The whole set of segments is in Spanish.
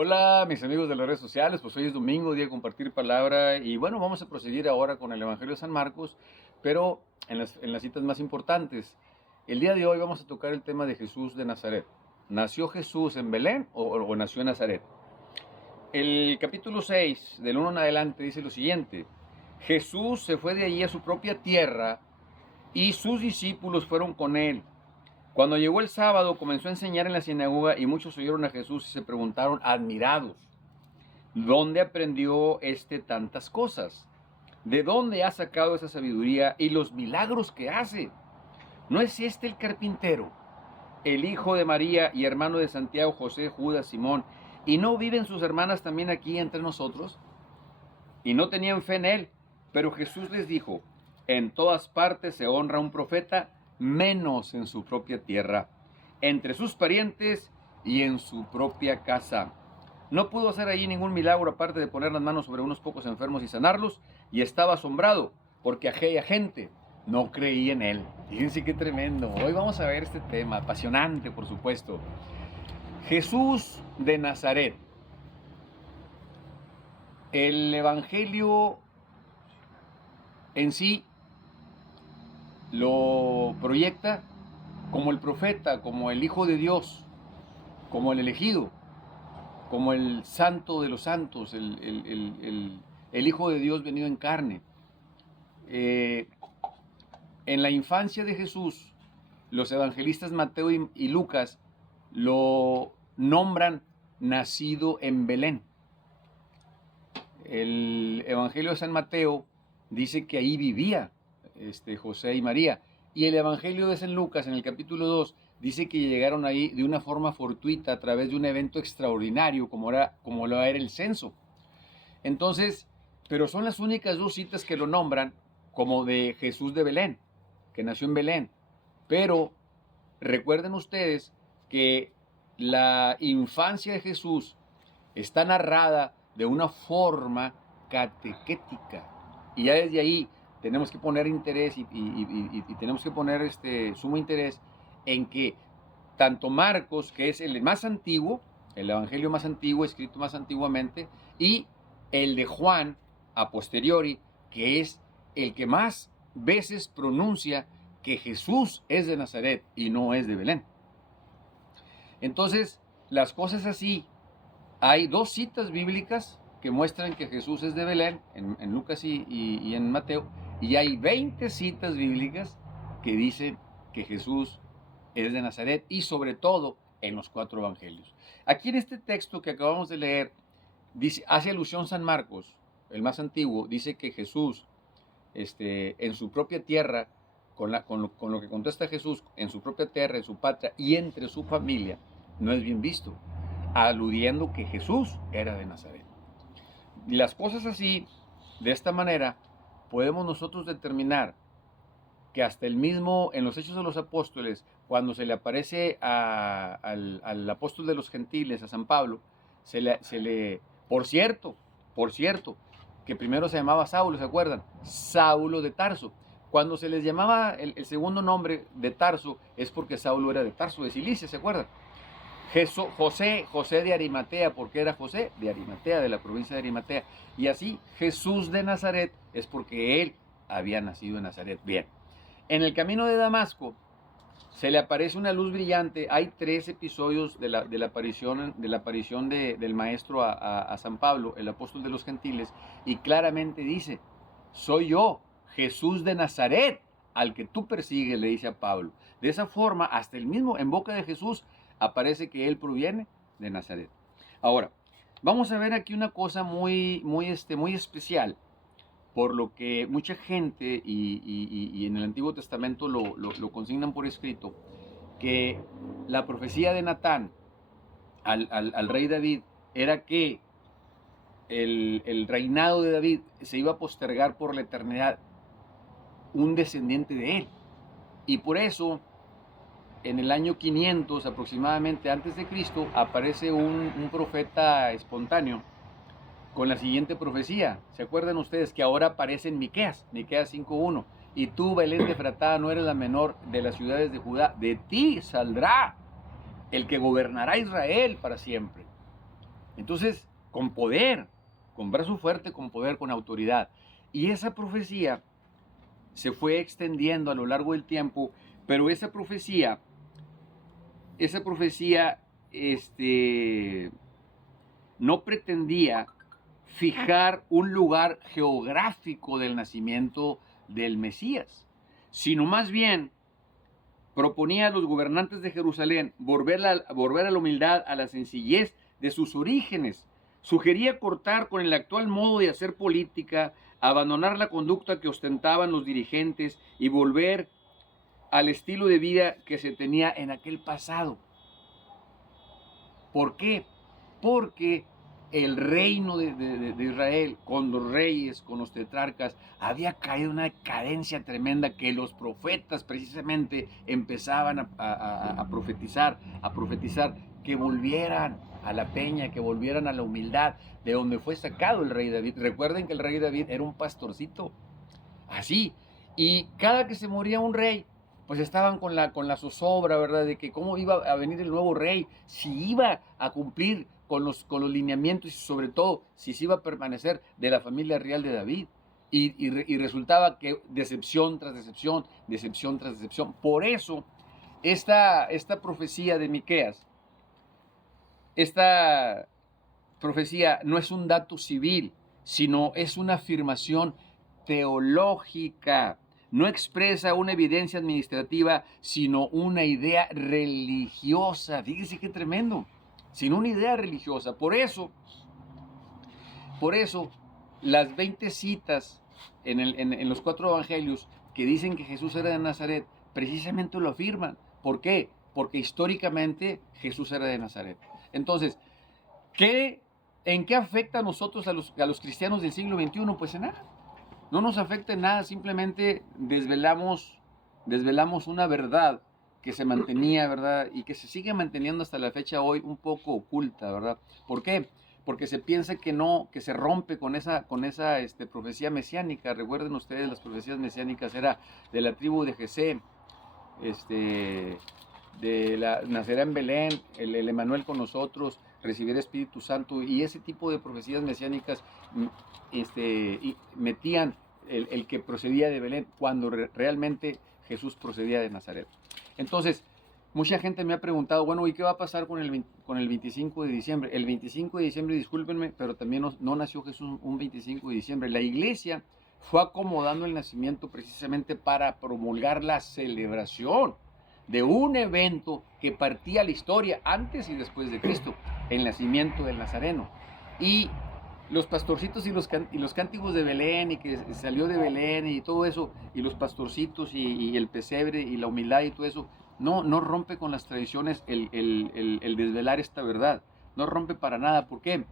Hola, mis amigos de las redes sociales, pues hoy es domingo, día de compartir palabra y bueno, vamos a proseguir ahora con el Evangelio de San Marcos, pero en las citas más importantes. El día de hoy vamos a tocar el tema de Jesús de Nazaret. ¿Nació Jesús en Belén o nació en Nazaret? El capítulo 6, del 1 en adelante, dice lo siguiente. Jesús se fue de allí a su propia tierra y sus discípulos fueron con él. Cuando llegó el sábado, comenzó a enseñar en la sinagoga y muchos oyeron a Jesús y se preguntaron admirados, ¿dónde aprendió tantas cosas? ¿De dónde ha sacado esa sabiduría y los milagros que hace? ¿No es este el carpintero, el hijo de María y hermano de Santiago, José, Judas, Simón? ¿Y no viven sus hermanas también aquí entre nosotros? Y no tenían fe en él. Pero Jesús les dijo, en todas partes se honra a un profeta, menos en su propia tierra, entre sus parientes y en su propia casa. No pudo hacer allí ningún milagro aparte de poner las manos sobre unos pocos enfermos y sanarlos, y estaba asombrado porque aquella gente no creía en él. Fíjense qué tremendo. Hoy vamos a ver este tema, apasionante por supuesto. Jesús de Nazaret. El Evangelio en sí lo proyecta como el profeta, como el Hijo de Dios, como el elegido, como el santo de los santos, el Hijo de Dios venido en carne. En la infancia de Jesús, los evangelistas Mateo y Lucas lo nombran nacido en Belén. El Evangelio de San Mateo dice que ahí vivía José y María. Y el Evangelio de San Lucas, en el capítulo 2, dice que llegaron ahí de una forma fortuita a través de un evento extraordinario, como lo era el censo. Entonces, pero son las únicas dos citas que lo nombran como de Jesús de Belén, que nació en Belén. Pero recuerden ustedes que la infancia de Jesús está narrada de una forma catequética. Y ya desde ahí tenemos que poner interés y tenemos que poner sumo interés en que tanto Marcos, que es el más antiguo, el evangelio más antiguo, escrito más antiguamente, y el de Juan, a posteriori, que es el que más veces pronuncia que Jesús es de Nazaret y no es de Belén. Entonces, las cosas así, hay dos citas bíblicas que muestran que Jesús es de Belén, en Lucas y en Mateo, y hay 20 citas bíblicas que dicen que Jesús es de Nazaret, y sobre todo en los 4 evangelios. Aquí en este texto que acabamos de leer, hace alusión San Marcos, el más antiguo, dice que Jesús, en su propia tierra, con lo que contesta Jesús, en su propia tierra, en su patria y entre su familia, no es bien visto, aludiendo que Jesús era de Nazaret. Y las cosas así, de esta manera, podemos nosotros determinar que hasta el mismo, en los Hechos de los Apóstoles, cuando se le aparece al apóstol de los gentiles, a San Pablo, por cierto, que primero se llamaba Saulo, ¿se acuerdan? Saulo de Tarso. Cuando se les llamaba el segundo nombre de Tarso, es porque Saulo era de Tarso, de Cilicia, ¿se acuerdan? José de Arimatea, porque era José de Arimatea, de la provincia de Arimatea. Y así, Jesús de Nazaret es porque él había nacido en Nazaret. Bien, en el camino de Damasco se le aparece una luz brillante. Hay 3 episodios de la aparición del maestro a San Pablo, el apóstol de los gentiles, y claramente dice, soy yo, Jesús de Nazaret, al que tú persigues, le dice a Pablo. De esa forma, hasta el mismo en boca de Jesús aparece que él proviene de Nazaret. Ahora, vamos a ver aquí una cosa muy especial, por lo que mucha gente y en el Antiguo Testamento lo consignan por escrito, que la profecía de Natán al rey David era que el reinado de David se iba a postergar por la eternidad, un descendiente de él. Y por eso, en el año 500 aproximadamente antes de Cristo, aparece un profeta espontáneo con la siguiente profecía. ¿Se acuerdan ustedes que ahora aparece en Miqueas 5:1? Y tú, Belén de Efratá, no eres la menor de las ciudades de Judá, de ti saldrá el que gobernará Israel para siempre. Entonces, con poder, con brazo fuerte, con poder, con autoridad. Y esa profecía se fue extendiendo a lo largo del tiempo, pero esa profecía, no pretendía fijar un lugar geográfico del nacimiento del Mesías, sino más bien proponía a los gobernantes de Jerusalén volver a la humildad, a la sencillez de sus orígenes. Sugería cortar con el actual modo de hacer política, abandonar la conducta que ostentaban los dirigentes y volver al estilo de vida que se tenía en aquel pasado. ¿Por qué? Porque el reino de Israel, con los reyes, con los tetrarcas, había caído en una decadencia tremenda que los profetas precisamente empezaban a profetizar, que volvieran a la peña, que volvieran a la humildad de donde fue sacado el rey David. Recuerden que el rey David era un pastorcito, así, y cada que se moría un rey, pues estaban con la zozobra, ¿verdad? De que cómo iba a venir el nuevo rey, si iba a cumplir con los lineamientos y sobre todo si se iba a permanecer de la familia real de David. Y resultaba que decepción tras decepción, decepción tras decepción. Por eso, esta profecía de Miqueas, esta profecía no es un dato civil, sino es una afirmación teológica. No expresa una evidencia administrativa, sino una idea religiosa. Fíjese qué tremendo. Sino una idea religiosa. Por eso, las 20 citas en los 4 evangelios que dicen que Jesús era de Nazaret, precisamente lo afirman. ¿Por qué? Porque históricamente Jesús era de Nazaret. Entonces, ¿en qué afecta a nosotros, a los cristianos del siglo XXI? Pues en nada. No nos afecta en nada, simplemente desvelamos una verdad que se mantenía, ¿verdad? Y que se sigue manteniendo hasta la fecha hoy un poco oculta, ¿verdad? ¿Por qué? Porque se piensa que no, que se rompe con esa profecía mesiánica. Recuerden ustedes, las profecías mesiánicas era de la tribu de Jesé, nacerá en Belén, el Emanuel con nosotros, recibirá Espíritu Santo, y ese tipo de profecías mesiánicas metían el que procedía de Belén cuando realmente Jesús procedía de Nazaret. Entonces, mucha gente me ha preguntado, bueno, ¿y qué va a pasar con el 25 de diciembre? El 25 de diciembre, discúlpenme, pero también no nació Jesús un 25 de diciembre. La iglesia fue acomodando el nacimiento precisamente para promulgar la celebración de un evento que partía la historia antes y después de Cristo, el nacimiento del Nazareno. Y los pastorcitos y los cánticos de Belén, y que salió de Belén y todo eso, y los pastorcitos y el pesebre y la humildad y todo eso, no rompe con las tradiciones el desvelar esta verdad. No rompe para nada. ¿Por qué?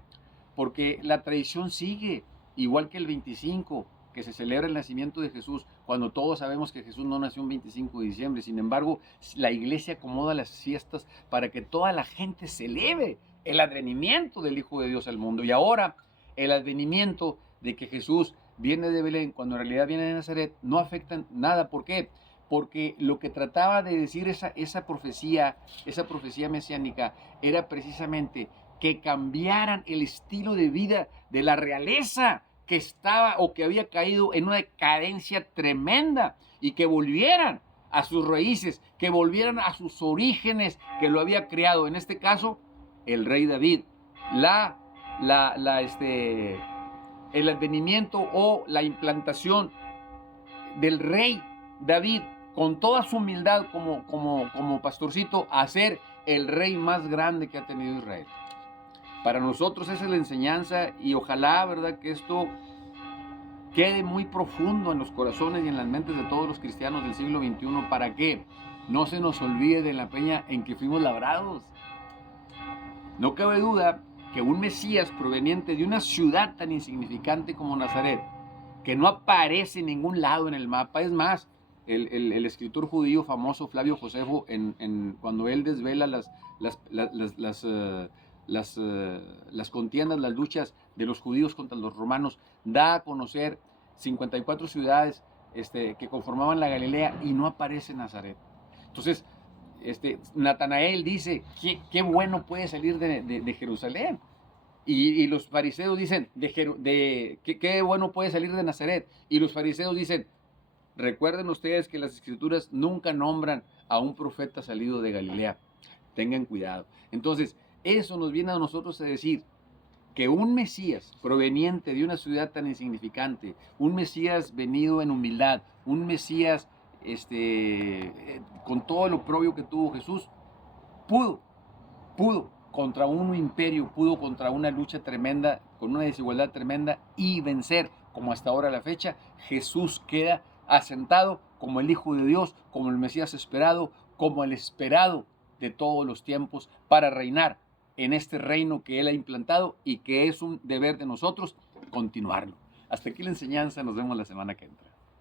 Porque la tradición sigue, igual que el 25, que se celebra el nacimiento de Jesús, cuando todos sabemos que Jesús no nació un 25 de diciembre. Sin embargo, la iglesia acomoda las fiestas para que toda la gente celebre el advenimiento del Hijo de Dios al mundo. Y ahora, el advenimiento de que Jesús viene de Belén, cuando en realidad viene de Nazaret, no afecta nada. ¿Por qué? Porque lo que trataba de decir esa profecía mesiánica, era precisamente que cambiaran el estilo de vida de la realeza que estaba o que había caído en una decadencia tremenda, y que volvieran a sus raíces, que volvieran a sus orígenes que lo había creado, en este caso, el rey David. El advenimiento o la implantación del rey David, con toda su humildad como pastorcito, a ser el rey más grande que ha tenido Israel. Para nosotros esa es la enseñanza, y ojalá, ¿verdad?, que esto quede muy profundo en los corazones y en las mentes de todos los cristianos del siglo XXI, para que no se nos olvide de la peña en que fuimos labrados. No cabe duda que un Mesías proveniente de una ciudad tan insignificante como Nazaret, que no aparece en ningún lado en el mapa, es más, el escritor judío famoso Flavio Josefo, cuando él desvela las contiendas, las luchas de los judíos contra los romanos, da a conocer 54 ciudades que conformaban la Galilea, y no aparece Nazaret. Entonces, Natanael dice, qué bueno puede salir de Jerusalén. Y los fariseos dicen, ¿qué bueno puede salir de Nazaret? Y los fariseos dicen, recuerden ustedes que las escrituras nunca nombran a un profeta salido de Galilea. Tengan cuidado. Entonces, eso nos viene a nosotros a decir que un Mesías proveniente de una ciudad tan insignificante, un Mesías venido en humildad, un Mesías con todo lo propio que tuvo Jesús, pudo contra un imperio, pudo contra una lucha tremenda, con una desigualdad tremenda y vencer, como hasta ahora la fecha. Jesús queda asentado como el Hijo de Dios, como el Mesías esperado, como el esperado de todos los tiempos para reinar en este reino que Él ha implantado y que es un deber de nosotros continuarlo. Hasta aquí la enseñanza, nos vemos la semana que entra.